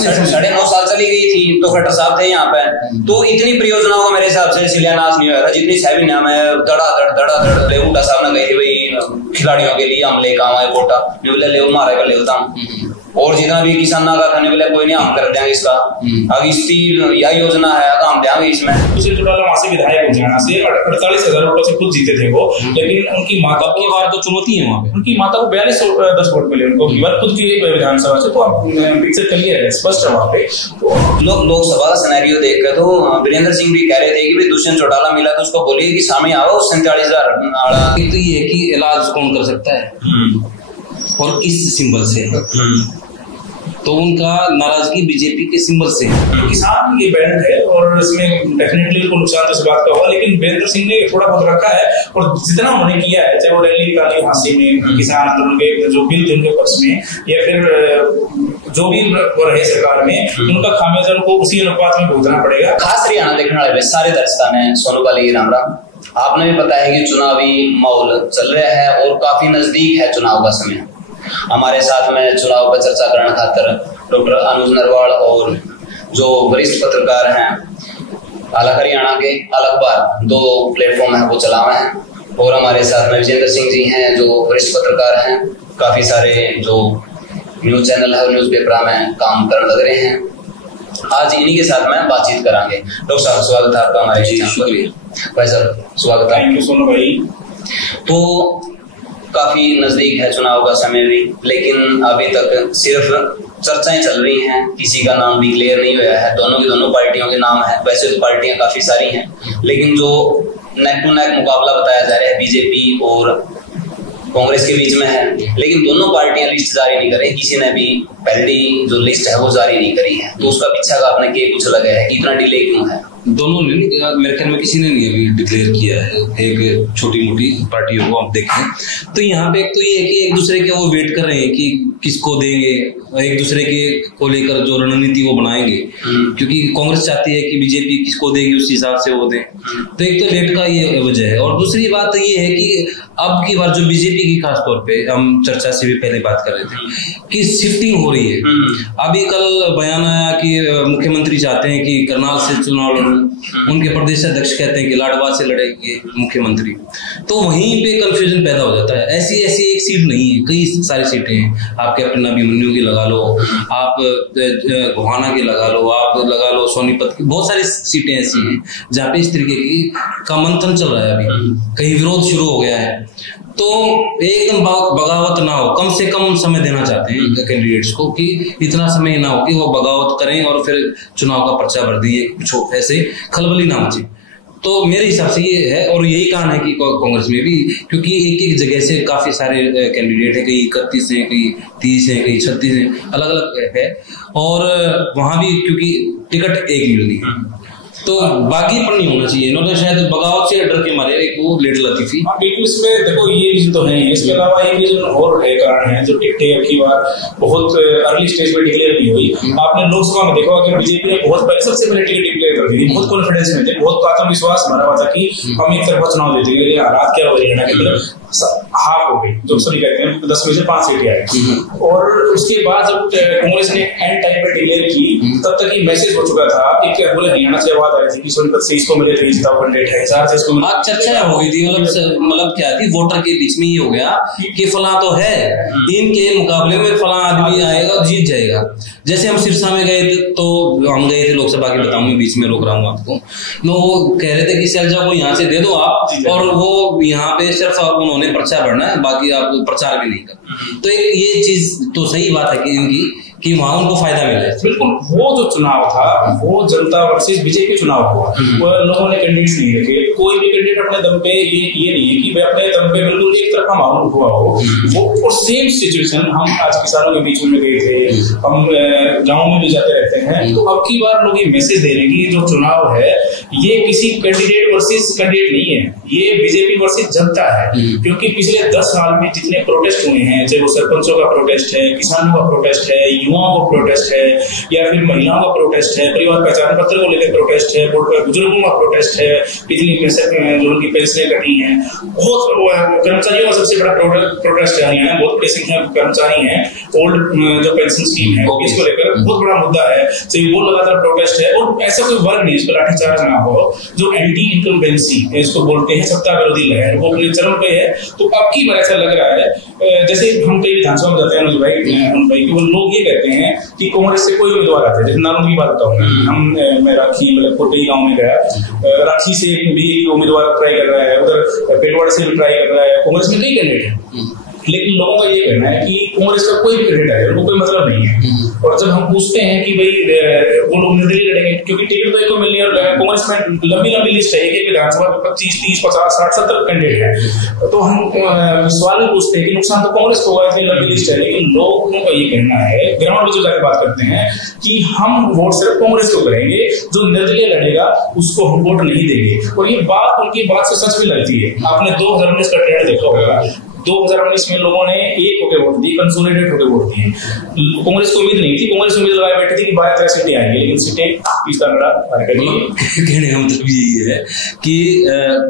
9.5 साल चली गई थी तो खट्टर साहब थे यहाँ पे, तो इतनी परियोजनाओं का मेरे हिसाब से शिलान्यास नहीं हुआ था जितनी सेविना में धड़ाधड़ उल्टा साहब ने गई भाई खिलाड़ियों के लिए हम लेकर आए कोटा निवले ले मारे ले और जितना भी किसान का था बोले कोई नहीं हम कर देंगे इसका, अब इसकी यह योजना है तो हम देंगे इसमें। दूसरे चौटाला वहां से विधायक हो जाना से 48,000 वोटों से खुद जीते थे वो, लेकिन उनकी माता की बार तो चुनौती है वहां पे, उनकी माता को 4210 वोट मिले उनको खुद की विधानसभा से, तो आप पिक्चर क्लियर है, स्पष्ट है वहां पे। तो लोकसभा का सिनेरियो देखकर तो वीरेंद्र सिंह भी कह रहे थे कि दुष्यंत चौटाला मिला तो उसको बोलिए कि सामने आओ 47,000। तो ये कि इलाज कौन कर सकता है और किस सिंबल से, तो उनका नाराजगी बीजेपी के सिंबल से है। किसान ये बैंड है और इसमें डेफिनेटली उनको नुकसान तो इस बात का होगा, लेकिन वीरेंद्र सिंह ने थोड़ा बहुत रखा है और जितना उन्होंने किया है, चाहे वो रैली निकाली हांसी में किसान आंदोलन के जो बिल थे उनके पक्ष में या फिर जो भी रहे सरकार में, उनका खामियाजा उनको उसी अनुपात में भुगतना पड़ेगा। खास हरियाणा देखने वाले सारे दर्शकों ने सोनू बाली राम राम, आपने भी पता है कि चुनावी माहौल चल रहा है और काफी नजदीक है चुनाव का समय। हमारे साथ में चुनाव पर चर्चा करने खातर डॉक्टर अनुज नरवाल और जो वरिष्ठ पत्रकार हैं अलग हरियाणा के अलग बार 2 प्लेटफॉर्म है वो चलावे हैं, और हमारे साथ में विजेंद्र सिंह जी हैं जो वरिष्ठ पत्रकार हैं, काफी सारे जो न्यूज चैनल है न्यूज पेपर में काम करने लग रहे हैं। आज इन्हीं के साथ में बातचीत करांगे। डॉक्टर साहब स्वागत है आपका हमारे शुक्रिया भाई साहब, स्वागत है। थैंक यू सोनू भाई। तो काफी नजदीक है चुनाव का समय भी, लेकिन अभी तक सिर्फ चर्चाएं चल रही हैं, किसी का नाम भी क्लियर नहीं हुआ है। दोनों की दोनों पार्टियों के नाम है, वैसे तो पार्टियां काफी सारी हैं, लेकिन जो नेक टू नेक मुकाबला बताया जा रहा है बीजेपी और कांग्रेस के बीच में है, लेकिन दोनों पार्टियां लिस्ट जारी नहीं कर रही, किसी ने भी पहली जो लिस्ट है वो जारी नहीं करी है, तो उसका पीछा का आपने क्या कुछ लगा है, इतना डिले क्यों है? दोनों ने, मेरे ख्याल में किसी ने नहीं अभी डिक्लेयर किया है। एक छोटी मोटी पार्टियों को आप देखें तो यहाँ पे एक तो ये है कि एक दूसरे के वो वेट कर रहे हैं कि किसको देंगे, एक दूसरे के को लेकर जो रणनीति वो बनाएंगे, क्योंकि कांग्रेस चाहती है कि बीजेपी किसको देगी उस हिसाब से वो दें, तो एक तो वेट का ये वजह है। और दूसरी बात ये है कि अब की बार जो बीजेपी की खासतौर पे हम चर्चा से भी पहले बात कर रहे थे कि शिफ्टिंग हो रही है। अभी कल बयान आया कि मुख्यमंत्री चाहते हैं कि करनाल से चुनाव लड़ूं, उनके प्रदेश अध्यक्ष कहते हैं कि लाडवा से लड़ेंगे मुख्यमंत्री, तो वहीं पे कंफ्यूजन पैदा हो जाता है। ऐसी एक सीट नहीं है, कई सारी सीटें हैं, आपके अपने अभिमन्यु की लगा लो, आप गोहाना की लगा लो, आप लगा लो सोनीपत की, बहुत सारी सीटें ऐसी हैं जहाँ पे इस तरीके की का मंथन चल रहा है। अभी कहीं विरोध शुरू हो गया है, तो एकदम बगावत ना हो, कम से कम समय देना चाहते हैं कैंडिडेट्स को कि इतना समय ना हो कि वो बगावत करें और फिर चुनाव का पर्चा भर दिए, कुछ ऐसे खलबली ना मचे। तो मेरे हिसाब से ये है, और यही कारण है कि कांग्रेस में भी, क्योंकि एक जगह से काफी सारे कैंडिडेट है, कई 31 हैं, कई 30 हैं, कई 36 हैं, अलग अलग है, और वहां भी क्योंकि टिकट एक मिलनी है, तो बागीपन नहीं होना चाहिए। इन्होंने शायद बगावत से डर के मारे एक वो लेट लतीफी। बिल्कुल, इसमें देखो ये रीजन तो है, इसके अलावा एक रीजन और है, कारण है जो टिकटें अब की बार बहुत अर्ली स्टेज पे डिक्लेयर नहीं हुई। आपने लोकसभा में देखा कि बीजेपी ने बहुत पहले सबसे पहले टिकट डिक्लेयर कर दी थी, बहुत कॉन्फिडेंस में थे, बहुत आत्मविश्वास भरा हुआ था कि हम एक तरफा चुनाव जीतेंगे, लेकिन हालात क्या हो रही है ना कि हाफ हो गई, जो सभी कहते हैं 10 में से 5 सीटें आई। और उसके बाद जब कांग्रेस ने एंड टाइम पे डिक्लेयर की, तब तक ये मैसेज हो चुका था कि पूरे हरियाणा से बात आ रही थी कि सोनीपत से इसको मिले थे, जितना कैंडिडेट है 4 से इसको बात चर्चा हो गई थी, मतलब क्या थी, वोटर के बीच में ये हो गया कि फला तो है, इनके मुकाबले में फला आदमी आएगा जीत जाएगा। जैसे हम सिरसा में गए थे, तो हम गए थे लोकसभा की, बताऊंगी बीच में रोक रहा हूँ आपको, वो कह रहे थे कि सैलजा को यहाँ से दे दो आप, और वो यहाँ पे सिर्फ उन्होंने पर्चा भरना है, बाकी आप प्रचार भी नहीं कर। तो एक ये चीज तो सही बात है कि इनकी कि वहां उनको फायदा मिले। बिल्कुल, वो जो चुनाव था वो जनता वर्सेस बीजेपी चुनाव हुआ, वो लोगों ने कैंडिडेट्स नहीं रखे, कोई भी कैंडिडेट अपने दम पे ये नहीं है कि भाई अपने दम पे बिल्कुल एक तरफा मालूम हुआ हो। वो और सेम सिचुएशन हम आज किसानों के बीच में गए थे, हम गाँव में भी जाते रहते हैं, तो अब की बार लोग ये मैसेज दे रहे हैं कि जो चुनाव है ये किसी कैंडिडेट वर्सेस कैंडिडेट नहीं है, ये बीजेपी वर्सेस जनता है। क्योंकि पिछले 10 साल में जितने प्रोटेस्ट हुए हैं, चाहे वो सरपंचों का प्रोटेस्ट है, किसानों का प्रोटेस्ट है, युवाओं का प्रोटेस्ट है, या फिर महिलाओं का प्रोटेस्ट है, परिवार पहचान पत्र को लेकर प्रोटेस्ट है, बुजुर्गों का प्रोटेस्ट है, बिजली जो उनकी पेंशनें कटी हैं, बहुत कर्मचारियों का सबसे बड़ा प्रोटेस्ट है। हरियाणा बहुत बड़ी संख्या में कर्मचारी हैं, ओल्ड जो पेंशन स्कीम है इसको लेकर बहुत बड़ा मुद्दा है, तो वो लगातार प्रोटेस्ट है। और ऐसा कोई वर्ग नहीं इसको लाठीचार्ज ना हो, जो एंटी इनकम्बेंसी इसको बोलते हैं, सत्ता विरोधी लहर, वो अपने चरम पे है। तो अब की बार ऐसा लग रहा है, जैसे हम कई विधानसभा में जाते हैं अनुज भाई, वो लोग ये कहते हैं कि कांग्रेस से कोई उम्मीदवार आते हैं, जैसे नारों की बात बताऊँ मैं राखी मतलब कोटई गाँव में गया, राखी से भी उम्मीदवार ट्राई कर रहा है, उधर पेटवाड़ से भी ट्राई कर रहा है, कांग्रेस में कई कैंडिडेट है, लेकिन लोगों का ये कहना है कि कांग्रेस का कोई कैंडिडेट है, उनको कोई मतलब नहीं है। और जब हम पूछते हैं कि भाई वो लोग निर्दलीय लड़ेंगे, क्योंकि टिकट तो इनको मिलनी है, कांग्रेस में लंबी लिस्ट है, एक विधानसभा में 25, 30, 50, 60, 70 कैंडिडेट है, तो हम सवाल पूछते हैं कि नुकसान तो कांग्रेस को होगा, इतनी लंबी लिस्ट है। लेकिन लोगों का ये कहना है, ग्राउंड पे जो जाकर बात करते हैं कि हम वोट सिर्फ कांग्रेस को करेंगे, जो निर्दलीय लड़ेगा उसको हम वोट नहीं देंगे। और ये बात उनकी बात से सच भी लगती है। आपने 2019 का ट्रेंड देखा होगा, 2019 में लोगों ने एक होकर वोट दी, कंसोलिडेट होकर वोट दिए। कांग्रेस को उम्मीद नहीं थी, कांग्रेस उम्मीद लगाए बैठी थी कि 12-13 सीटें आएंगी, लेकिन सीटें 30 का लड़ा कहने का मतलब यही है कि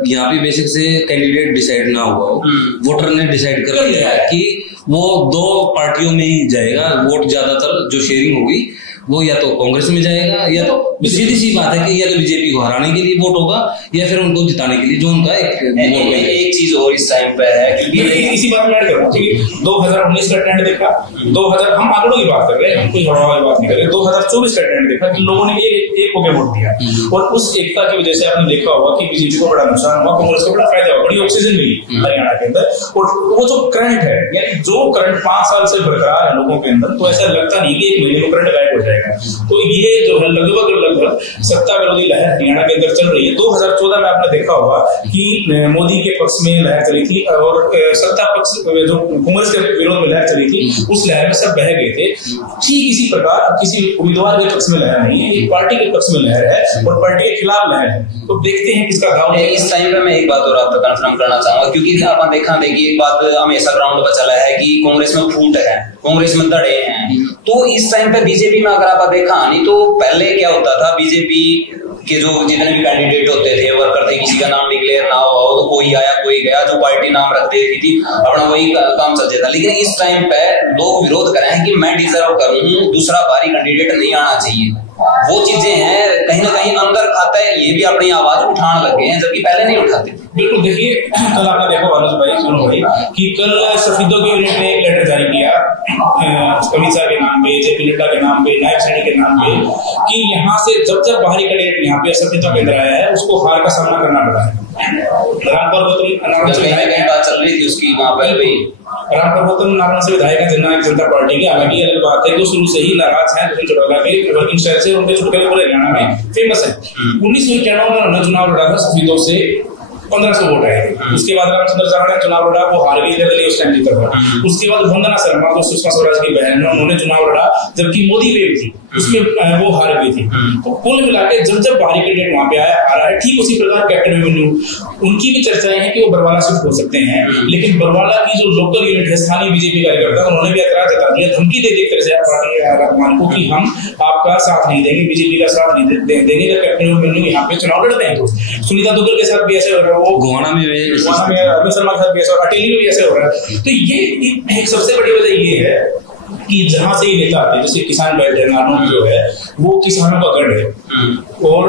यहाँ पे बेसिक से कैंडिडेट डिसाइड ना हुआ हो, वोटर ने डिसाइड कर लिया है कि वो 2 पार्टियों में ही जाएगा वोट, ज्यादातर जो शेयरिंग होगी वो या तो कांग्रेस में जाएगा, या तो सीधी सी बात है कि या तो बीजेपी को हराने के लिए वोट होगा, या फिर उनको जिताने के लिए जो उनका एक चीज और इस टाइम पे है, क्योंकि इसी बात में ऐड कर रहा हूँ, ठीक है। 2019 का ट्रेंड देखा, 2000 हम आंकड़ों की बात कर रहे हैं, हम कोई हवा वाली बात नहीं कर रहे। 2024 का ट्रेंड देखा कि लोगों ने एक होकर वोट दिया, और उस एकता की वजह से आपने देखा होगा कि बीजेपी को बड़ा नुकसान हुआ, कांग्रेस को बड़ा फायदा हुआ, बड़ी ऑक्सीजन मिली हरियाणा के अंदर। और वो जो करंट है, यानी जो करंट 5 साल से बरकरार है लोगों के अंदर, तो ऐसा लगता नहीं कि 1 महीने में करंट गायब हो जाएगा। तो ये जो है लगभग सत्ता विरोधी लहर हरियाणा के अंदर चल रही है। 2014 में आपने देखा होगा कि मोदी के पक्ष में लहर चली थी, और सत्ता पक्ष जो कांग्रेस के विरोध में लहर चली थी, उस लहर में सब बह गए थे। ठीक इसी प्रकार अब किसी उम्मीदवार के पक्ष में लहर नहीं है, एक पार्टी के पक्ष में लहर है और पार्टी के खिलाफ लहर है। तो देखते हैं किसका गाँव है। इस टाइम पे मैं एक बात और आपको कंफर्म करना चाहूंगा, क्योंकि आप देखा देखिए एक बात हमेशा ग्राउंड पर चला है कि कांग्रेस में फूट है, कांग्रेस में दड़े हैं। तो इस टाइम पे बीजेपी में अगर आप देखा नहीं, तो पहले क्या होता था, बीजेपी के जो जितने भी कैंडिडेट होते थे, वर्कर थे, किसी का नाम डिक्लेयर ना हो तो कोई आया कोई गया, जो पार्टी नाम रखते थी अपना वही काम चलता था। लेकिन इस टाइम पे लोग विरोध कर रहे हैं कि मैं डिजर्व करूं, दूसरा बारी कैंडिडेट नहीं आना चाहिए। वो चीजें हैं कहीं ना कहीं अंदर खाता है, ये भी अपनी आवाज उठाने लगे हैं, जबकि पहले नहीं उठाते। बिल्कुल, देखिए कल आपने देखा अनुज भाई, सुनो भाई, कि कल सफेदों की यूनिट ने एक लेटर जारी किया अमित शाह के नाम पे, जेपी नड्डा के नाम पे, नायब सैनी के नाम पे, कि यहाँ से जब बाहरी कैंडिडेट यहाँ पे सफेदों के अंदर आया है, उसको हार का सामना करना पड़ा है। बात चल रही थी उसकी वहां पर राम पर्वतम नारायण से विधायक है जननायक जनता पार्टी के। हालांकि अलग बात है कि शुरू से ही नाराज है चौटाला के वर्किंग स्टाइल से, उनके छुटकारे पूरे हरियाणा में फेमस है। 1991 में उन्होंने चुनाव लड़ा था सफेदों से, 1500 वोट आए थे। उसके बाद रामचंद्र साहब ने चुनाव लड़ा, वो हार गई थे, उस टाइम जीता था। उसके बाद वंदना शर्मा, जो सुषमा स्वराज की बहन है, उन्होंने चुनाव लड़ा, जबकि मोदी वेव थी, उसमें वो हार गई थी। तो कुल मिला के जब बाहरी कैंडिडेट वहां पे आ रहा है, ठीक उसी प्रकार कैप्टन अभिमन्यु, उनकी भी चर्चाएं हैं कि वो बरवाला शिफ्ट हो सकते हैं। लेकिन बरवाला की जो लोकल यूनिट है, स्थानीय बीजेपी कार्यकर्ता, उन्होंने भी ऐतराज जता दिया, धमकी दे एक तरह से पार्टी रहमान को कि हम आपका साथ नहीं देंगे, बीजेपी का साथ नहीं देंगे जब कैप्टन अभिमन्यु यहाँ पे चुनाव लड़ते हैं। तो सुनीता दुग्गल के साथ भी ऐसे हो रहा है, वो गोवाना में अरविंद शर्मा के साथ भी ऐसा, अटेली में भी ऐसे हो रहा है। तो ये एक सबसे बड़ी वजह ये है कि जहां से ये नेता आते हैं, जैसे किसान बेल्ट है, नारनौल जो है वो किसानों का गढ़ है, और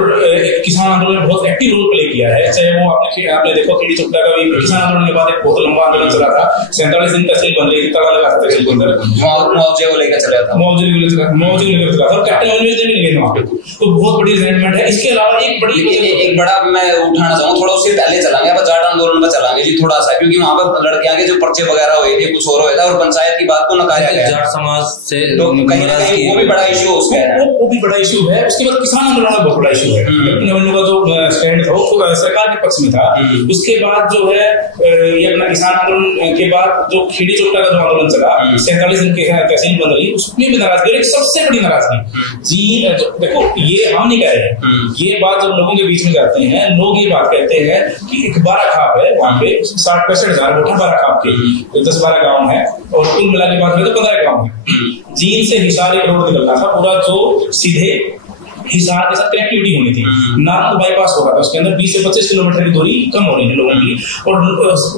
किसान आंदोलन में बहुत एक्टिव रोल प्ले किया है। चाहे वो आपने देखो केडी चोपड़ा का भी किसान आंदोलन के बाद एक बहुत लंबा आंदोलन चला था, 47 दिन तहसील बन रही थी, तला लगा था तहसील के अंदर, मुआवजे को लेकर चला था, मुआवजे लेकर चला था, और कैप्टन अभिमन्यु भी नहीं गए वहां पे। तो बहुत बड़ी रिजेंटमेंट है। इसके अलावा एक बड़ा मैं उठाना चाहूँ, थोड़ा उससे पहले चलांगे, जाट आंदोलन में चलांगे जी थोड़ा सा, क्योंकि वहां पर लड़कियां के जो पर्चे वगैरह हुए थे, कुछ और हुआ था, और पंचायत की बात को नकारा गया, जाट समाज से तो कहीं ना कहीं वो भी बड़ा इशू उसका है, वो भी बड़ा इशू है। उसके बाद किसान आंदोलन का बहुत बड़ा इशू है, कैप्टन अभिमन्यु का जो स्टैंड था वो सरकार के पक्ष में था। उसके बाद जो है ये अपना किसान आंदोलन के बाद जो खेड़ी चोपड़ा का जो आंदोलन चला, 47 दिन के तहसील बन रही, उसमें भी नाराजगी, सबसे बड़ी नाराजगी जी। देखो ये हम नहीं कह रहे हैं, ये बात जब लोगों के बीच में जाते हैं, लोग ये बात कहते हैं कि एक 12 खाप है वहां पे, 60-65 हजार वोट है 12 खाप के, 10-12 गाँव है, और कुल मिला के बात करें तो 15 गाँव है। जींद से हिसार एक रोड निकलना था पूरा, जो सीधे हिसार के साथ कनेक्टिविटी होनी थी। नारनौल बाईपास हो रहा था, उसके अंदर 20 से 25 किलोमीटर की दूरी कम हो रही है लोगों की, और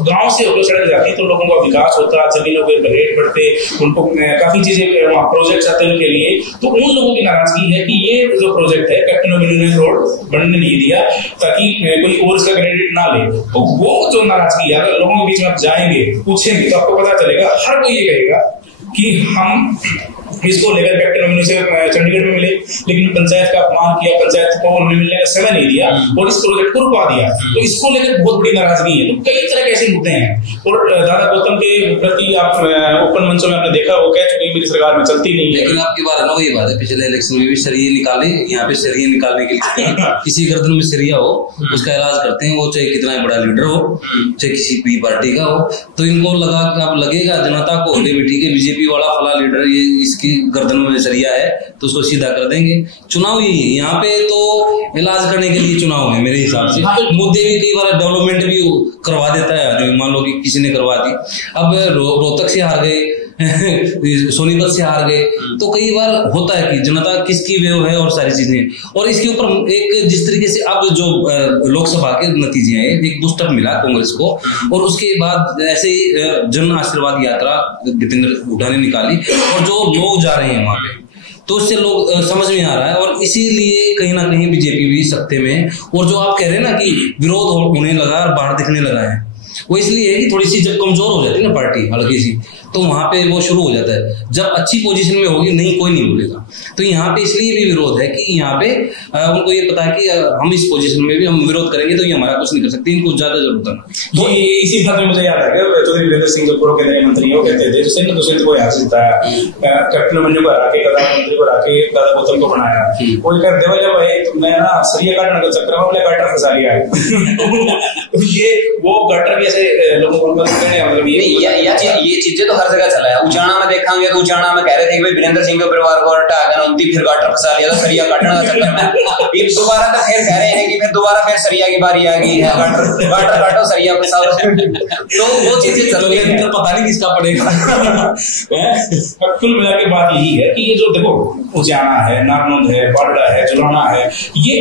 गांव से होकर सड़क जाती तो लोगों का विकास होता, जमीनों के रेट बढ़ते, उनको काफी चीजें प्रोजेक्ट आते हैं उनके लिए। तो उन लोगों की नाराजगी है कि ये जो प्रोजेक्ट है कैप्टन अभिमन्यु ने रोड बनने नहीं दिया ताकि कोई और इसका क्रेडिट ना ले। तो वो जो नाराजगी है, अगर लोगों के बीच में आप जाएंगे पूछेंगे तो आपको पता चलेगा, हर कोई ये कहेगा कि हम इसको लेकर कैप्टन अभिमन्यु से चंडीगढ़ में मिले, लेकिन पंचायत का अपमान किया, पंचायत को उन्हें मिलने का समय नहीं दिया और इस प्रोजेक्ट को रुकवा दिया। तो इसको लेकर बहुत बड़ी नाराजगी है। तो कई तरह के ऐसे मुद्दे हैं, और दादा गौतम के प्रति आप ओपन मंचों में आपने देखा, वो कह चुके हैं मेरी सरकार में चलती नहीं। लेकिन आपकी बात है ना, वही बात है, पिछले इलेक्शन में भी सरिये निकाले, यहाँ पे सरिये निकालने के लिए किसी गर्दन में सरिया हो उसका इलाज करते हैं, वो चाहे कितना बड़ा लीडर हो, चाहे किसी भी पार्टी का हो। तो इनको लगा, अब लगेगा जनता को होते भी ठीक है, बीजेपी वाला फला लीडर ये इसकी गर्दन में सरिया है तो उसको सीधा कर देंगे। चुनाव यही है, यहाँ पे तो इलाज करने के लिए चुनाव है मेरे हिसाब से। मुद्दे भी कई बार डेवलपमेंट भी करवा देता है आदमी, मान लो कि किसी ने करवा दी, अब रोहतक से हार गए सोनीपत से हार गए, तो कई बार होता है कि जनता किसकी वेव है और सारी चीजें। और इसके ऊपर एक जिस तरीके से अब जो लोकसभा के नतीजे हैं, एक बूस्टअप मिला कांग्रेस को, और उसके बाद ऐसे ही जन आशीर्वाद यात्रा जितेंद्र हुड्डा ने निकाली, और जो लोग जा रहे हैं वहां पे, तो उससे लोग समझ में आ रहा है, और इसीलिए कहीं ना कहीं बीजेपी भी सत्ते में। और जो आप कह रहे हैं ना कि विरोध होने लगा और बाहर दिखने लगा है, वो इसलिए है कि थोड़ी सी जब कमजोर हो जाती है ना पार्टी हल्की सी, तो वहां पे वो शुरू हो जाता है। जब अच्छी पोजीशन में होगी नहीं कोई नहीं बोलेगा, तो यहाँ पे इसलिए भी विरोध है कि यहाँ पे उनको ये पता है कि हम इस पोजीशन में भी हम विरोध करेंगे तो ये हमारा कुछ नहीं कर सकते, इनको ज्यादा जरूरत है। तो इसी बात में मुझे याद है कि चौधरी वीरेंद्र सिंह जो पूर्व केंद्रीय मंत्री वो कहते थे सिंध तो सिंध को यहाँ से जिताया, कैप्टन अभिमन्यु को हरा के, प्रधानमंत्री को हरा के दादा गौतम को बनाया। वो कहते देवा जब भाई तो मैं ना सरिया काटने का चक्कर में अपने गटर फंसा लिया है। ये वो गटर भी ऐसे लोगों को मतलब ये चीजें तो हर जगह चला है। उचाना में देखेंगे तो उचाना में कह रहे थे कि भाई वीरेंद्र सिंह के परिवार को हटा उनकी फिर गाटर फंसा लिया, तो सरिया काटने का चक्कर में फिर दोबारा तो फिर कह रहे हैं कि फिर दोबारा फिर सरिया की बारी आ गई है, गाटर काटो सरिया फंसाओ। तो वो चीजें चल रही है, पता नहीं किसका पड़ेगा। कुल मिला के बात यही है कि ये जो देखो उचाना है, नारनौल है, बारडा है, जुलाना है, ये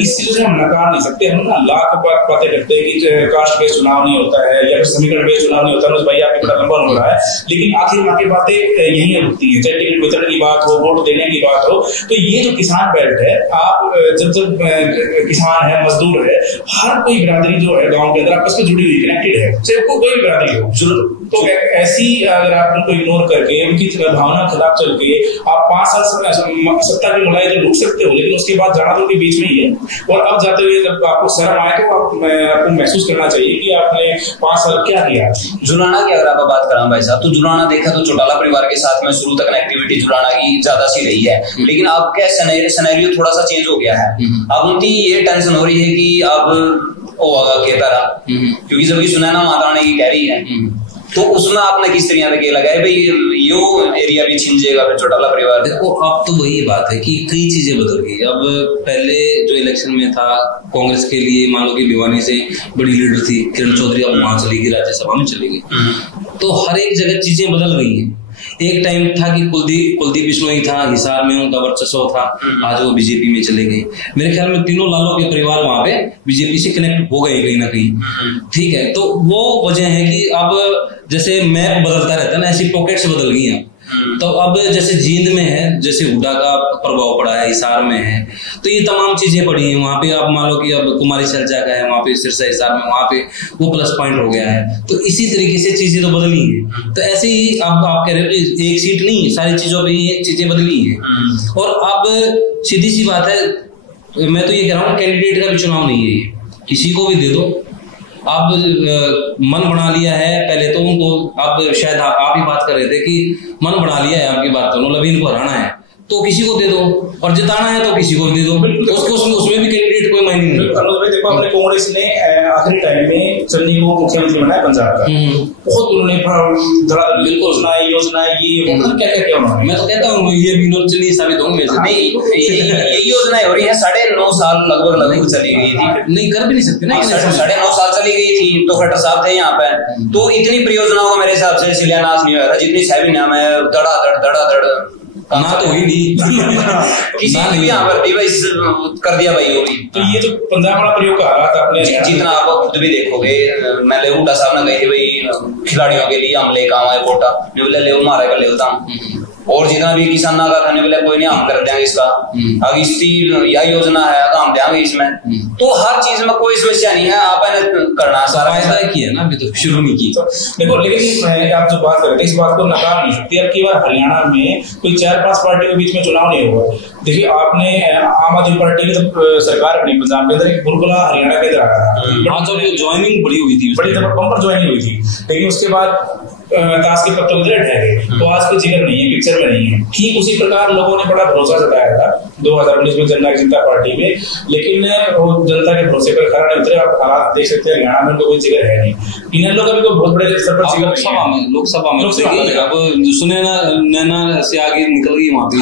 इस चीज से हम नकार नहीं सकते। हम ना लाख बातें करते हैं कि कास्ट बेस्ड चुनाव नहीं होता है या फिर समीकरण बेस्ड चुनाव नहीं होता है, भाई आपके बड़ा लंबा हो रहा है, लेकिन आखिर की बातें यही होती है, चाहे टिकट वितरण की बात हो, वोट देने की बात हो। तो ये जो किसान बेल्ट है, आप जब किसान है, मजदूर है, हर कोई बिरादरी जो है गांव के अंदर आपस में जुड़ी हुई कनेक्टेड है, चाहे कोई बिरादरी हो। तो ऐसी अगर आप उनको इग्नोर करके उनकी भावना खिलाफ चल के आप 5 साल सत्ता की लड़ाई तो रुक सकते हो, लेकिन उसके बाद जाना तो उनके बीच में ही है। और अब जाते हुए जब आपको शर्म आए तो आपको महसूस करना चाहिए कि आपने 5 साल क्या किया। जुलाना की अगर आप बात करें भाई साहब, तो जुलाना देखा तो चौटाला परिवार के साथ में शुरू तक कनेक्टिविटी जुलाना की ज्यादा सी रही है, लेकिन अब क्या सिनेरियो थोड़ा सा चेंज हो गया है। अब उनकी ये टेंशन हो रही है कि अब होगा क्या तरह, क्योंकि जब की सुनैना माता रानी की कह रही है, तो उसमें आपने किस तरीके से लगाए भाई यो एरिया भी छीन जाएगा फिर चौटाला परिवार। देखो अब तो वही बात है कि कई चीजें बदल गई। अब पहले जो इलेक्शन में था कांग्रेस के लिए, मान लो कि भिवानी से बड़ी लीडर थी किरण चौधरी, अब वहां चली गई, राज्यसभा में चली गई, तो हर एक जगह चीजें बदल गई हैं। एक टाइम था कि कुलदीप बिश्नोई था, हिसार में उनका वर्चस्व था, आज वो बीजेपी में चले गए। मेरे ख्याल में तीनों लालों के परिवार वहां पे बीजेपी से कनेक्ट हो गए कहीं ना कहीं, ठीक है। तो वो वजह है कि अब जैसे मैप बदलता रहता है ना, ऐसी पॉकेट्स बदल गई हैं। तो अब जैसे जींद में है, जैसे हुड्डा का प्रभाव पड़ा है, हिसार में है, तो ये तमाम चीजें पड़ी हैं वहां पे। आप मान लो कि अब कुमारी शैलजा का है वहां पे, सिरसा हिसार में, वहां पे वो प्लस पॉइंट हो गया है। तो इसी तरीके से चीजें तो बदली हैं। तो ऐसे ही अब आप कह रहे हो एक सीट नहीं, सारी चीजों पर ये चीजें बदली हैं। और अब सीधी सी बात है, मैं तो ये कह रहा हूँ कैंडिडेट का भी चुनाव नहीं है ये, किसी को भी दे दो। आप मन बना लिया है पहले तो उनको, आप शायद आप ही बात कर रहे थे कि मन बना लिया है आपकी बात, तो लवीन को हराना है, तो किसी को दे दो, और जिताना है तो किसी को दे दो, उसको उसमें भी कैंडिडेट कोई मायने नहीं। अनुज भाई देखो, अपने कांग्रेस ने आखिरी टाइम में चन्नी को मुख्यमंत्री बनाया पंजाब का, बहुत उन्होंने बिल्कुल योजना ये क्या क्या किया उन्होंने। मैं तो कहता हूँ ये विनोद चन्नी साबित होंगे। नहीं, ये योजना हो रही है 9.5 साल लगभग चली गई थी, नहीं कर भी नहीं सकते ना, 9.5 साल चली गई थी। तो खट्टर साहब थे यहाँ पे, तो इतनी परियोजनाओं का मेरे हिसाब से शिलान्यास नहीं हुआ था जितनी साहबी नाम है धड़ा ना तो हुई नहीं किसी ने भी यहाँ पर भी भाई कर दिया भाई होगी। तो ये जो पंजाब वाला प्रयोग कर रहा था अपने, जितना आप खुद भी देखोगे, मैं लेवटा साहब ने गई थी भाई खिलाड़ियों के लिए हम ले काम आए कोटा, मैं बोले ले मारे का लेता हूँ, और जितना भी किसान ना का बोले कोई नहीं हम कर देंगे इसका, अगर इसकी यह योजना है तो हम देंगे इसमें। तो हर चीज में कोई समस्या नहीं है, आपने करना है सारा फायदा किया ना, अभी तो शुरू नहीं की। देखो लेकिन आप जो बात करते हैं इस बात को नकार नहीं सकती। अब की बार हरियाणा में कोई 4-5 पार्टियों के बीच में चुनाव नहीं हुआ। देखिए आपने आम आदमी पार्टी की तो सरकार अपनी पंजाब के अंदर एक बुलबुला हरियाणा के अंदर आया था, जब ज्वाइनिंग बड़ी हुई थी, बड़ी बम्पर ज्वाइनिंग हुई थी, लेकिन उसके बाद ताश के पत्तों की तरह ढह गए, तो आज कोई जिक्र नहीं है, पिक्चर में नहीं है। ठीक उसी प्रकार लोगों ने बड़ा भरोसा जताया था 2019 में जनता जनता पार्टी में, लेकिन वो जनता के भरोसे पर खरा नहीं उतरे। आप हालात देख सकते हैं हरियाणा में तो कोई जिक्र है नहीं, इन लोगों का बहुत बड़े स्तर पर जिक्र लोकसभा में अब सुने नैना से आगे निकल गई वहां पे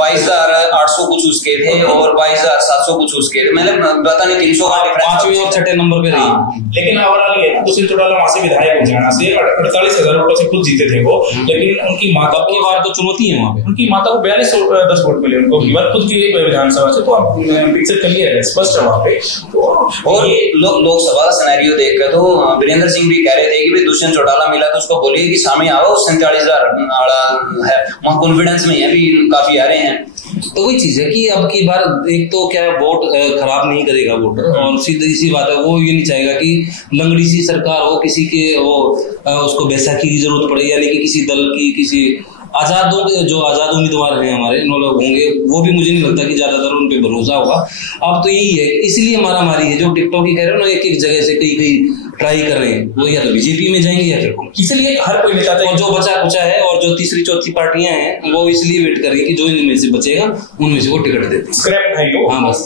22,800 कुछ उसके थे और 22,700 कुछ उसके थे, मैंने पता नहीं 300 का डिफरेंस 5वें और 6ठे नंबर पे रही। लेकिन ओवरऑल ये दुष्यंत चौटाला वहां से विधायक हरियाणा से 48,000 वोटों से खुद जीते थे वो, लेकिन उनकी माता की बार तो चुनौती है वहां पे, उनकी माता को 4210 वोट मिले उनको खुद की विधानसभा से। तो आप पिक्चर क्लियर है, स्पष्ट है वहां पे। और ये लोकसभा सिनेरियो देख कर तो वीरेंद्र सिंह भी कह रहे थे कि भाई दुष्यंत चौटाला मिला तो उसको बोलिए कि सामने आओ, 47,000 है, वहां कॉन्फिडेंस में है भी काफी आ रहे हैं। तो वही चीज है कि अब की बार एक तो क्या वोट खराब नहीं करेगा वोटर, और सीधी सी बात है वो ये नहीं चाहेगा कि लंगड़ी सी सरकार हो, किसी के वो उसको बैसाखी की जरूरत पड़े, यानी कि किसी दल की किसी जो आजाद उम्मीदवार हैं हमारे लोग होंगे, वो भी मुझे नहीं लगता कि ज्यादातर उन पे भरोसा होगा। अब तो यही है, इसलिए मारामारी है जो टिकटॉक की कह रहे हो ना, एक जगह से कई ट्राई कर रहे हैं, वो या तो बीजेपी में जाएंगे या फिर कांग्रेस। इसलिए हर कोई नेता और जो बचा कुचा है और जो तीसरी चौथी पार्टियां हैं वो इसलिए वेट कर रही है कि जो इनमें से बचेगा उनमें से वो टिकट देते हैं। स्क्रैप है वो, हाँ बस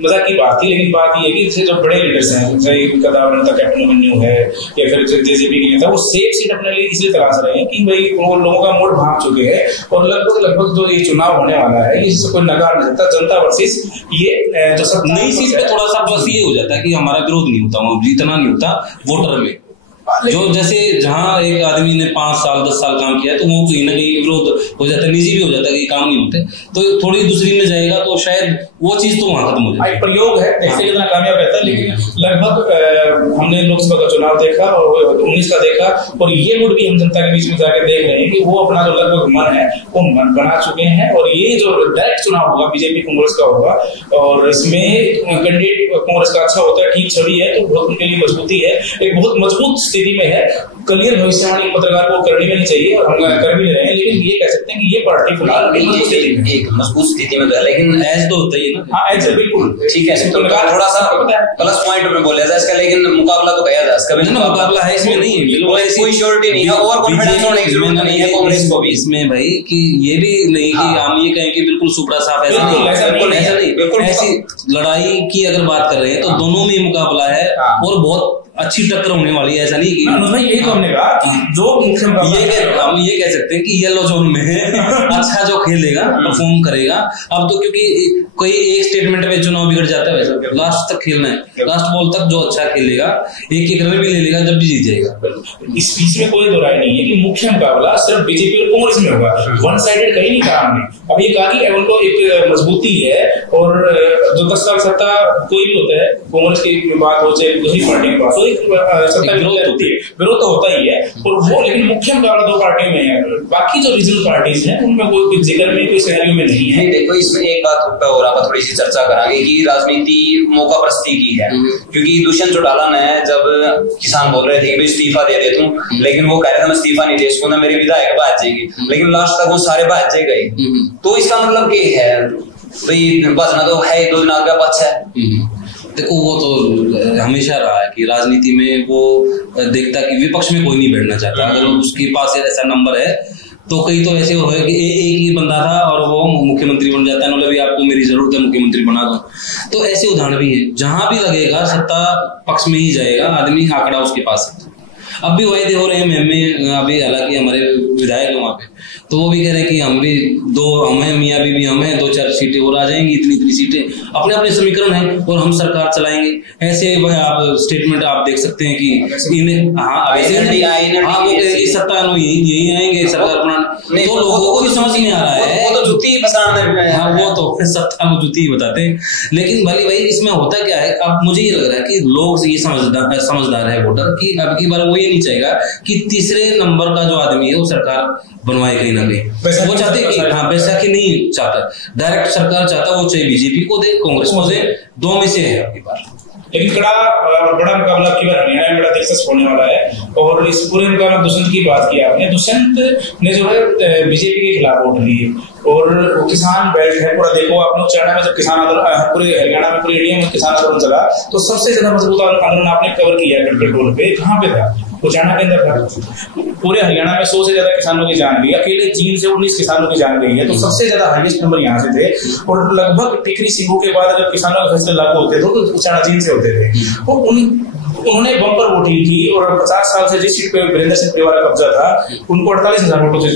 मजाक की बात थी। लेकिन बात ये है कि जैसे जो बड़े लीडर्स हैं, जैसे कदावर नेता कैप्टन अभिमन्यु है या फिर जेजेपी के नेता, वो सेफ सीट अपने लिए इसलिए तलाश रहे हैं कि भाई वो लोगों का मूड भाग चुके हैं, और लगभग जो ये चुनाव होने वाला है इससे कोई नकार नहीं सकता। जनता वर्सेस ये जो सब नई सीट पे थोड़ा सा बस ये हो जाता है कि हमारा विरोध नहीं होता, जीतना नहीं होता वोटर में। जो जैसे जहां एक आदमी ने 5 साल 10 साल काम किया तो वो कहीं ना कहीं विरोध हो जाता है, निजी भी हो जाता है कि काम नहीं होते, तो थोड़ी दूसरी में जाएगा तो शायद वो चीज तो वहां खत्म हो जाए। प्रयोग है, देखते कितना कामयाब रहता है। लेकिन लगभग हमने लोकसभा का चुनाव देखा और 19 का देखा, और ये मूड भी हम जनता के बीच में जाकर देख रहे हैं कि वो अपना जो लगभग मन है वो मन बना चुके हैं। और ये जो डायरेक्ट चुनाव होगा बीजेपी कांग्रेस का होगा, और इसमें कैंडिडेट कांग्रेस का अच्छा होता है, ठीक छवि है, तो बहुत उनके लिए मजबूती है, एक बहुत मजबूत स्थिति में है। क्लियर भविष्यवाणी पत्रकार को करनी भी नहीं चाहिए, और हम कर भी रहे हैं, लेकिन ये कह सकते हैं कि ये पार्टी फिलहाल एक मजबूत स्थिति में है, लेकिन एज तो होता ही है ना। हाँ एज बिल्कुल ठीक है, तो थोड़ा सा प्लस पॉइंट में बोला जाए इसका, लेकिन मुकाबला तो कहा जाए इसका भी ना, मुकाबला है इसमें नहीं है, कोई श्योरिटी नहीं है, ओवर कॉन्फिडेंस होने की जरूरत नहीं है कांग्रेस को भी इसमें भाई, कि ये भी नहीं कि हम ये कहें कि बिल्कुल सुपड़ा साफ ऐसा नहीं, बिल्कुल ऐसी लड़ाई की अगर बात कर रहे हैं तो दोनों में मुकाबला है और बहुत अच्छी टक्कर होने वाली है। ऐसा नहीं कि यही तो हमने कहा, जो हम ये कह सकते हैं कि येलो जोन में अच्छा जो खेलेगा परफॉर्म करेगा। अब तो क्योंकि कोई एक स्टेटमेंट में चुनाव बिगड़ जाता है, वैसा लास्ट तक खेलना है, लास्ट बॉल तक जो अच्छा खेलेगा एक रन भी ले लेगा जब भी जीत जाएगा। इस बीच में कोई दो राय नहीं है कि मुख्य मुकाबला सिर्फ बीजेपी और कांग्रेस में होगा, वन साइडेड कहीं नहीं कहा हमने। अब ये कहा कि उनको एक मजबूती है, और जो 10 साल सत्ता कोई भी होता है, कांग्रेस की बात हो चाहे दूसरी पार्टी की बात हो, सत्ता विरोध तो होता ही है, और वो लेकिन मुख्य मुकाबला दो पार्टियों में है। बाकी जो रीजनल पार्टीज हैं उनमें कोई जिक्र में कोई सिनेरियो में नहीं है। देखो इसमें एक बात और आप थोड़ी सी चर्चा करेंगे कि राजनीति मौका प्रस्ती की है, क्योंकि दुष्यंत चौटाला ने जब किसान बोल रहे थे कि इस्तीफा दे देता हूं, लेकिन वो कह रहे थे मैं इस्तीफा नहीं दे इसको ना, मेरे विधायक भाग जाएगी, लेकिन लास्ट तक वो सारे भाग गए। तो इसका मतलब क्या है भाई, बचना तो है 2 दिन आगे पक्ष है। देखो वो तो हमेशा रहा है कि राजनीति में वो देखता कि विपक्ष में कोई नहीं बैठना चाहता, अगर उसके पास ऐसा नंबर है तो कई तो ऐसे हो कि एक ही बंदा था और वो मुख्यमंत्री बन जाता है, मतलब आपको मेरी जरूरत है मुख्यमंत्री बना दो। तो ऐसे उदाहरण भी है, जहां भी लगेगा सत्ता पक्ष में ही जाएगा आदमी, आंकड़ा उसके पास है। अब भी वायदे हो रहे हैं में अभी, हालांकि हमारे विधायक है वहां पे, तो वो भी कह रहे हैं कि हम भी हमें मियाँ बीबी हमें 2-4 सीटें और आ जाएंगी, इतनी सीटें, अपने अपने समीकरण है और हम सरकार चलाएंगे। ऐसे आप स्टेटमेंट आप देख सकते हैं कि इन्हें सत्ता यही आएंगे सरकार बनाने, तो लोगों को भी समझ नहीं आ रहा है, वो तो जुती पसारने, हाँ वो तो फिर सत्ता को जुती ही बताते हैं। लेकिन भाई इसमें होता क्या है, अब मुझे ये लग रहा है कि लोग ये समझदार है वोटर की, अब की बार वो ये नहीं चाहेगा कि तीसरे नंबर का जो आदमी है वो सरकार बनवाए कहीं ना कहीं। वो चाहते कि हाँ बैसाखी नहीं चाहता, डायरेक्ट सरकार चाहता, वो चाहे बीजेपी को दे कांग्रेस को दे, दो में से है आपकी बार। लेकिन बड़ा मुकाबला की बार हरियाणा में बड़ा दिलचस्प होने वाला है। और इस पूरे मुकाबले में दुष्यंत की बात की आपने, दुष्यंत ने जो है बीजेपी के खिलाफ वोट लिए और किसान बेल्ट है पूरा। देखो आप लोग चाइना में जब किसान आंदोलन पूरे हरियाणा में पूरे इंडिया में किसान आंदोलन चला तो सबसे ज्यादा मजबूत आंदोलन आपने कवर किया कंट्रोल पे, कहाँ पे था? उचाना के अंदर था। पूरे हरियाणा में 100 से ज्यादा किसानों की जान गई, अकेले चीन से 19 किसानों की जान गई है, तो सबसे ज्यादा हाईएस्ट नंबर यहाँ से थे। और लगभग टिकरी सिंगू के बाद जब किसानों के फैसले लागू होते थे तो उचाना चीन से होते थे। तो उन्होंने बम्पर वोटिंग की और 50 साल से जिस सीट पे वीरेंद्र सिंह परिवार का कब्जा था उनको 48,000 वोटों से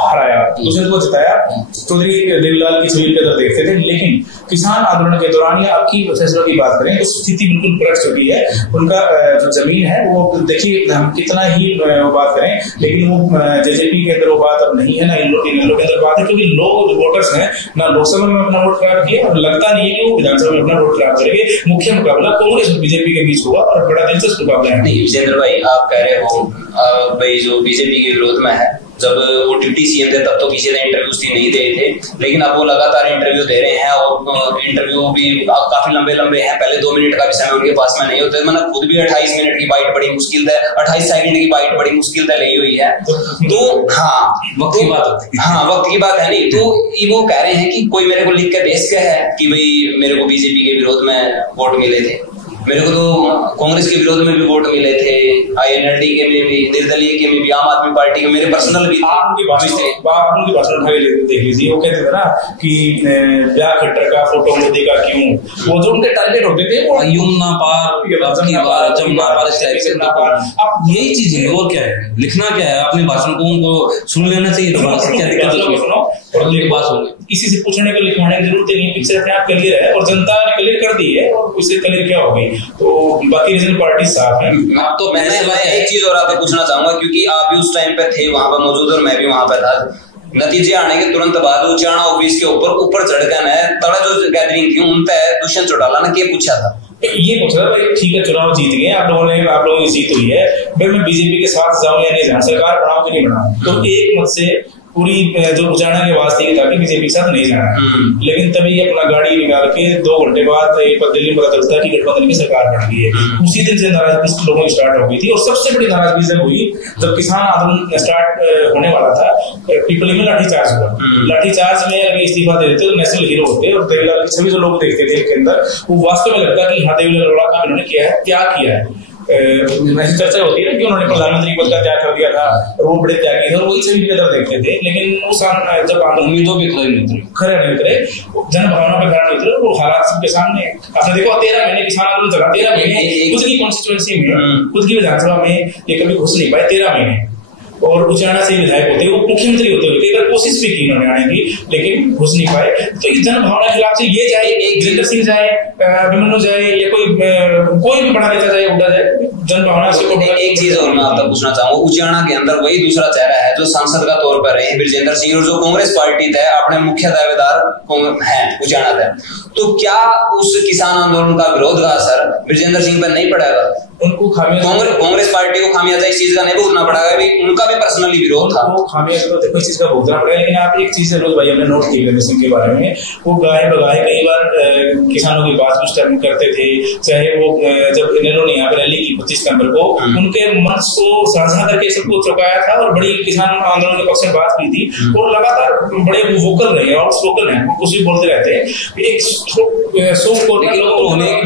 हराया, दूसरे को जिताया। चौधरी देवीलाल की छवि पे देखते थे। लेकिन किसान आंदोलन के दौरान या आपकी फैसलों की बात करें तो स्थिति बिल्कुल पलट चुकी है। उनका जो जमीन है वो देखिए, हम कितना ही बात करें लेकिन वो जेजेपी के अंदर वो बात अब नहीं है, ना इन लोग के अंदर बात है, क्योंकि लोग वोटर्स हैं ना लोकसभा में अपना वोट खराब किया और लगता नहीं है कि वो विधानसभा में अपना वोट खराब करेंगे। मुख्य मुकाबला कांग्रेस और बीजेपी के बीच होगा और बड़ा दिलचस्प मुकाबला है। नहीं विजेंद्र भाई, आप कह रहे हो भाई जो बीजेपी के विरोध में है, जब वो डिप्टी सीएम थे तब तो किसी ने इंटरव्यूज नहीं दिए थे, लेकिन अब वो लगातार इंटरव्यू दे रहे हैं और इंटरव्यू भी काफी लंबे हैं। पहले 2 मिनट का भी समय उनके पास में नहीं होता। मैंने खुद भी 28 मिनट की बाइट बड़ी मुश्किल है, 28 सेकंड की बाइट बड़ी मुश्किल से ली हुई है। तो हाँ वक्त की बात होती है, हाँ वक्त की बात है। नहीं तो वो कह रहे हैं कि कोई मेरे को लिख के भेज के है कि भाई मेरे को बीजेपी के विरोध में वोट मिले थे, मेरे को तो कांग्रेस के विरोध में भी वोट मिले थे, INLD के में भी, निर्दलीय के में भी, आम आदमी पार्टी के मेरे पर्सनल भी। आप उनकी भाषण देख लीजिए, वो कहते थे ना कि ब्याह खट्टर का फोटो में देखा क्यों, वो जो उनके टारगेट होते थे वो यमुना पार, जमुना पार। अब यही चीज है और क्या है, लिखना क्या है, अपने भाषण को उनको सुन लेना चाहिए। क्या दिक्कत है? किसी से पूछने को लिखवाने की जरूरत नहीं, पिक्चर अपने आप क्लियर है और जनता ने क्लियर कर दी है और उससे क्लियर क्या हो गई। तो बाकी रीजन पार्टी साफ है। अब तो मैं एक चीज और आपसे पूछना चाहूंगा, क्योंकि आप भी उस टाइम पे थे वहां पर मौजूद और मैं भी वहां पे था। नतीजे आने के तुरंत बाद उचाना ऑफिस के ऊपर चढ़कर तड़ा जो गैदरिंग थी उन पे दुष्यंत चौटाला ने क्या पूछा था? ये पूछा था भाई ठीक है चुनाव जीत गए आप लोगों की जीत हुई है, भाई मैं बीजेपी के साथ जाऊं या नहीं जाऊं, सरकार बनाऊं कि नहीं बनाऊं। तो एक मत से पूरी जो उचाना के वास्ते था कि बीजेपी के साथ नहीं जाना। लेकिन तभी अपना गाड़ी निकाल के 2 घंटे बाद दिल्ली में पता चलता है कि गठबंधन की सरकार बन गई है। उसी दिन से नाराजगी लोगों की स्टार्ट हो गई थी और सबसे बड़ी नाराजगी जब हुई जब किसान आंदोलन स्टार्ट होने वाला था, पीपली में लाठीचार्ज हुआ। लाठीचार्ज में अगर इस्तीफा दे देते तो नेशनल हीरो होते और देवीलाल के सभी जो लोग देखते थे के अंदर वो वास्तव में लगता कि हाँ देवीलाल अरोड़ा का इन्होंने क्या किया है। ऐसी चर्चा होती है ना कि उन्होंने प्रधानमंत्री पद का त्याग कर दिया था और वो बड़े त्यागी थे और वही सभी कदर देखते थे। लेकिन उस जब उम्मीदों पे खड़े नहीं उतरे, जन भावना पे खड़ा नहीं उतरे, वो हालात सबके सामने। आपने देखो 13 महीने किसान आंदोलन चला, 13 महीने खुद की कॉन्स्टिट्यूएंसी में, खुद की विधानसभा में ये कभी घुस नहीं पाए 13 महीने। और उचाना से विधायक होते वो मुख्यमंत्री होते हुए कई बार कोशिश भी की उन्होंने आने की लेकिन घुस नहीं पाए। तो इस जन भावना के खिलाफ से ये जाए, एक जितेंद्र सिंह जाए, अभिमन्यु जाए या कोई भी बड़ा नेता जाए, उड़ा जाए, जन भावना से। एक चीज और मैं आपसे पूछना चाहूंगा, उचाना के अंदर वही दूसरा चेहरा है जो सांसद का तौर पर रहे ब्रजेंद्र सिंह और जो कांग्रेस पार्टी थे अपने मुख्य दावेदार हैं उचाना थे, तो क्या उस किसान आंदोलन का विरोध का असर ब्रजेंद्र सिंह पर नहीं पड़ेगा? उनको कांग्रेस पार्टी को खामियाजा इस चीज का नहीं भुगतना पड़ेगा, उनका भी पर्सनली विरोध था। वो खामियाजा तो देखो इस चीज का भुगतना पड़ेगा। लेकिन आप एक चीज रोज भाई हमने नोट की ब्रजेंद्र सिंह के बारे में, वो गाहे बगाहे कई बार किसानों की बात कुछ टाइम करते थे, चाहे वो जब इन्होंने यहाँ पर रैली की 25 नवंबर को उनके मंच को साझा करके सबको चौंकाया था और बड़ी किसान आंदोलन के पक्ष में बात की थी और लगातार बड़े वोकल रहे और वोकल है, कुछ भी बोलते रहते हैं। एक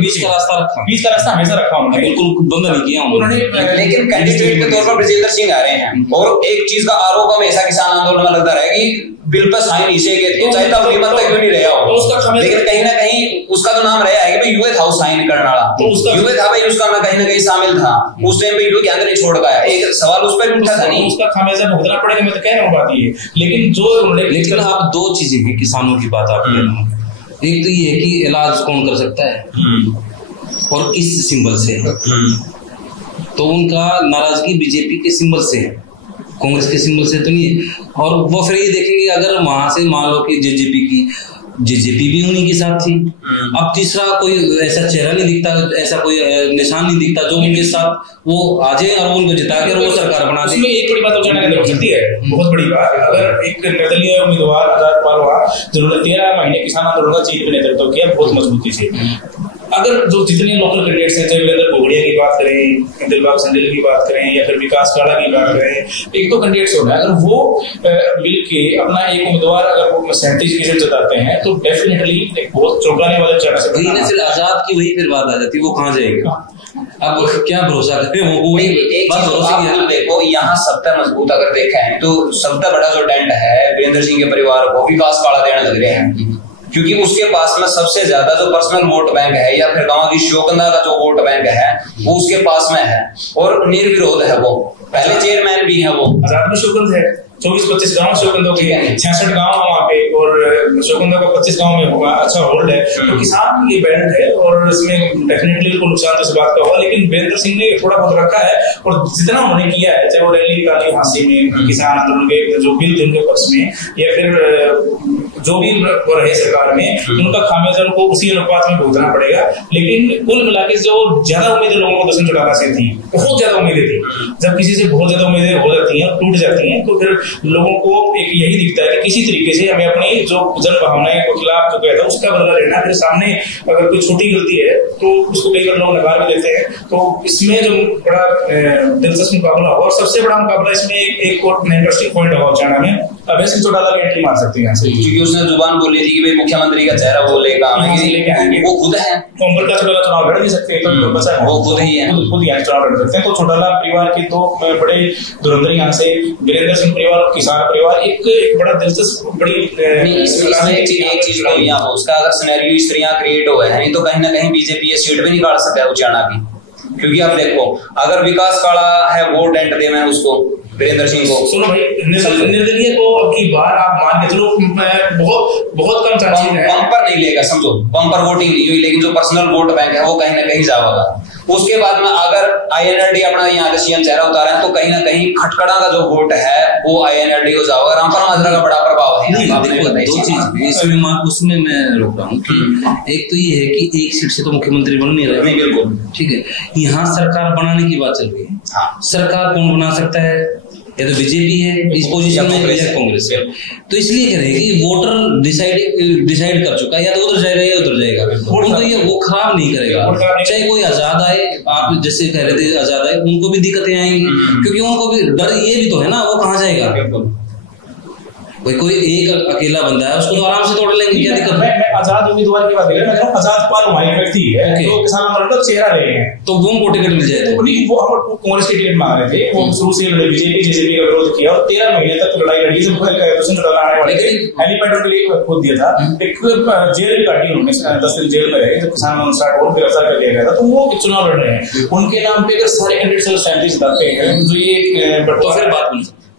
बीच का रास्ता हमेशा रखा उन्होंने, बिल्कुल बंद नहीं किया उन्होंने। लेकिन कैंडिडेट के तौर पर ब्रजेंद्र सिंह आ रहे हैं, और एक चीज का आरोप हमेशा किसान आंदोलन में लगता रहा कि बिल पर साइन इसे के थे, चाहे तब कीमत तक क्यों नहीं रहा हो, लेकिन कहीं ना कहीं उसका तो नाम रहा है कि भाई यूए था साइन करने वाला, तो यूए था भाई, उसका मैं कहीं ना कहीं शामिल था उस टाइम पे, यूए के अंदर नहीं छोड़ गया, एक सवाल उस पर भी उठा था नहीं, उसका खामियाजा भुगतना पड़ेगा, मैं तो कह रहा हूँ बात ये। लेकिन आप दो चीजें हैं किसानों की बात आप, एक तो ये है कि इलाज कौन कर सकता है और किस सिंबल से है, तो उनका नाराजगी बीजेपी के सिंबल से है, कांग्रेस के सिंबल से तो नहीं है। और वो फिर ये देखेंगे अगर वहां से मान लो कि जेजेपी भी उन्हीं के साथ थी, अब तीसरा कोई ऐसा चेहरा नहीं दिखता, ऐसा कोई निशान नहीं दिखता जो उनके साथ वो आ जाए और उनको जिता के वो सरकार बना दे। एक बड़ी बात हो सकती है, बहुत बड़ी बात, अगर एक निर्दलीय उम्मीदवार आजाद पालवा जिन्होंने 13 महीने किसान आंदोलन का चीफ में नेतृत्व किया बहुत मजबूती से, अगर जो जितने लोकल कैंडिडेट्स हैं, चाहे वीरेंद्र भोगड़िया की बात करें, दिलबाग संजय की बात करें या फिर विकास काला की बात करें, एक दो कैंडिडेट्स हो रहे हैं, अगर वो मिलके अपना एक उम्मीदवार अगर वो 37% जिताते हैं तो डेफिनेटली एक बहुत चौंकाने वाला चेहरा से आजाद की वही फिर बात आ जाती है, वो कहाँ जाएगा, अब क्या भरोसा करें, वो एक बात देखो यहाँ सबसे मजबूत अगर देखा है तो सबसे बड़ा जो डेंट है वीरेंद्र सिंह के परिवार को विकास काला देने लग रहे हैं, क्योंकि उसके पास में सबसे ज्यादा जो पर्सनल वोट बैंक है या फिर गांव की शोकंदा का जो वोट बैंक है वो उसके पास में है और निर्विरोध है, वो पहले चेयरमैन भी है, वो आजाद भी शोकंद है, 24-25 गांव शोकंदों के 66 गांव वहाँ पे और शोकंदा का 25 गांव में होगा, अच्छा होल्ड है, तो किसान ये बैंड है और इसमें डेफिनेटली उनको नुकसान तो इस बात का होगा, लेकिन वीरेंद्र सिंह ने थोड़ा बहुत रखा है और जितना उन्होंने किया है, चाहे वो रैली निकाली हांसी में किसान आंदोलन के जो बिल थे उनके पक्ष में या फिर जो भी रहे सरकार में, उनका खामियाजा उनको उसी अनुपात में भुगतना पड़ेगा। लेकिन कुल मिलाकर जो ज्यादा उम्मीदें लोगों को दर्शन चढ़ाना से थी, बहुत ज्यादा उम्मीदें थी, जब किसी से बहुत ज्यादा उम्मीदें हो जाती हैं टूट जाती हैं तो फिर लोगों को एक यही दिखता है कि किसी तरीके से हमें अपनी जो जन भावनाएं के खिलाफ जो कहता है उसका बदला लेना, फिर सामने अगर कोई छोटी गलती है तो उसको कई बार लोग नकार भी देते हैं, तो इसमें जो बड़ा दिलचस्प मुकाबला होगा और सबसे बड़ा मुकाबला इसमें एक और इंटरेस्टिंग पॉइंट होगा हरियाणा में, अभय सिंह चौटाला की एंट्री मार सकती है, क्योंकि उसने जुबान बोली थी कि भाई मुख्यमंत्री का चेहरा वो लेके आएंगे, वो खुद है, ओम प्रकाश चौटाला चुनाव लड़ नहीं सकते, तो बचा है वो खुद ही है, खुद ही चुनाव लड़ सकते हैं। तो चौटाला परिवार के दो बड़े धुरंधर यहाँ से वीरेंद्र सिंह परिवार और किसान परिवार एक बड़ा दिलचस्प बड़ी एक चीज को यहाँ उसका अगर सिनेरियो इस तरह क्रिएट हुआ है नहीं तो कहीं ना कहीं बीजेपी ये सीट भी निकाल सकता है हरियाणा की, क्योंकि आप देखो अगर विकास काला है वो डेंट दे मैं उसको वीरेंद्र सिंह को, सुनो भाई निर्दलीय को अब की बार आप मान के चलो बहुत कम चांसेस है, बम्पर नहीं लेगा, समझो बम्पर वोटिंग नहीं हुई, लेकिन जो पर्सनल वोट बैंक है वो कहीं ना कहीं जाएगा। उसके बाद में अगर आईएनएलडी अपना यहाँ से सीएम चेहरा उतारा है तो कहीं ना कहीं खटकड़ा का जो वोट है वो आईएनएलडी को जाएगा, रामपुर माजरा का बड़ा प्रभाव है। दो चीज उसमें मैं रोक रहा हूँ कि एक तो ये है कि एक सीट से तो मुख्यमंत्री बन नहीं रहे, बिल्कुल ठीक है, यहाँ सरकार बनाने की बात चल रही है, सरकार कौन बना सकता है, या तो बीजेपी है इस पोजीशन में या कांग्रेस है, तो इसलिए कह रहे हैं कि वोटर डिसाइड कर चुका है या तो उधर जाएगा या उधर जाएगा, उनको ये वो खराब नहीं करेगा, चाहे कोई आजाद आए, आप जैसे कह रहे थे आजाद आए उनको भी दिक्कतें आएंगी, क्योंकि उनको भी डर ये भी तो है ना वो कहाँ जाएगा, कोई एक अकेला बंदा है उसको तो आराम से तोड़ लेंगे, क्या दिक्कत है। मैं आजाद उम्मीदवार की बात कर रहा हूँ, आजाद पाल हमारे व्यक्ति है जो किसान आंदोलन का चेहरा रहे हैं, तो वो उनको टिकट मिल जाए, तो नहीं वो कांग्रेस के टिकट मांग रहे थे, वो शुरू से बीजेपी का विरोध किया और 13 महीने तक लड़ाई लड़ी, हेलीपैड के लिए खोद दिया था, एक जेल भी काटी उन्होंने, 10 दिन जेल में रहे, जब किसान आंदोलन स्टार्ट हो गिरफ्तार कर लिया गया था, तो वो चुनाव लड़ रहे हैं, उनके नाम पे अगर सारे कैंडिडेट 37 जिताते हैं तो ये तो फिर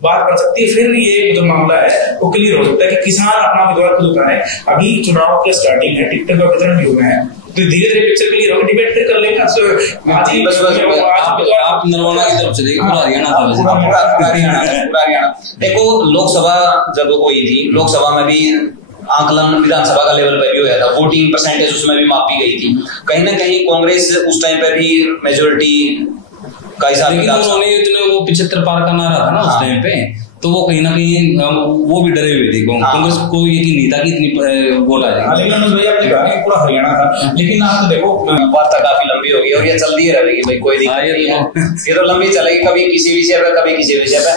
बात कर सकती है, फिर ये जो मामला है वो क्लियर हो सकता है कि किसान अपना उम्मीदवार खुद उतारे। अभी चुनाव के स्टार्टिंग है, टिकट का वितरण भी हुआ है, तो धीरे धीरे पिक्चर क्लियर होगी, डिबेट फिर कर लेंगे। आज ही आप नरवाना की तरफ चले पूरा हरियाणा देखो, लोकसभा जब हुई थी, लोकसभा में भी आंकलन विधानसभा का लेवल पर भी हुआ था, वोटिंग परसेंटेज उसमें भी मापी गई थी, कहीं ना कहीं कांग्रेस उस टाइम पर भी मेजोरिटी का हिसाब किताब, उन्होंने इतने वो 75 पार का नारा था ना उस टाइम पे, तो वो कहीं ना कहीं वो भी डरे हुए थे, कांग्रेस को यकीन नहीं था कि इतनी वोट आ जाएगी। लेकिन अनुज भाई आपने कहा कि पूरा हरियाणा था, लेकिन आप देखो वार्ता काफी लंबी होगी और ये चलती ही रहेगी भाई, कोई दिक्कत नहीं है, ये तो लंबी चलेगी, कभी किसी विषय पे कभी किसी विषय पे।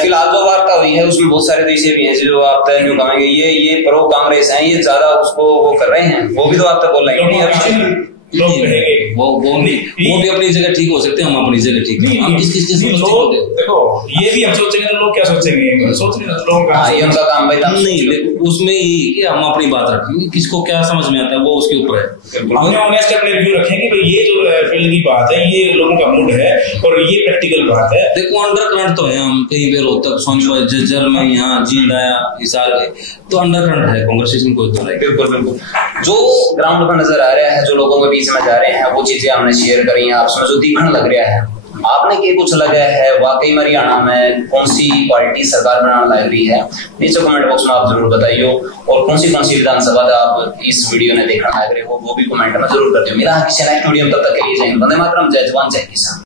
फिलहाल जो वार्ता हुई है उसमें बहुत सारे विषय भी हैं जो आप यूँ कहेंगे ये प्रो कांग्रेस हैं, ये ज्यादा उसको वो कर रहे हैं, वो भी तो आप तक बोल रहे हैं लोग कहेंगे वो भी अपनी जगह ठीक हो सकते हैं, हम अपनी जगह ठीक नहीं, हम किस लोग देखो ये भी हम सोचेंगे तो लोग क्या सोचेंगे, सोच नहीं लोगों का ये उनका काम भाई नहीं, उसमें ये कि हम अपनी बात रखेंगे, किसको क्या समझ में आता है वो उसके ऊपर है। हमने ऑनेस्ट अपने रिव्यू रखेंगे भाई ये जो फील्ड की बात है ये लोगों का मूड है और ये प्रैक्टिकल बात है। देखो अंडर करंट तो है, हम कहीं पे रोहतक सोनभद्र जज्जर में यहाँ जींद आया हिसार तो अंडर करंट है, कॉन्वर्सेशन कोई तो नहीं। बिल्कुल बिल्कुल, जो ग्राउंड पर नजर आ रहा है, जो लोगों के बीच में जा रहे हैं, वो चीजें हमने शेयर करी हैं आपसे, जो दिखने लग रहा है आपने के कुछ लगा है वाकई में हरियाणा में कौन सी पार्टी सरकार बनाने लग रही है, नीचे कमेंट बॉक्स में आप जरूर बताइए। और कौन सी विधानसभा आप इस वीडियो ने देखना लग रहे हो वो भी कमेंट में जरूर कर दियो। मिला किसी नेक्स्ट वीडियो में, तब तक के लिए जय हिंद, वंदे मातरम, जय जवान जय किसान।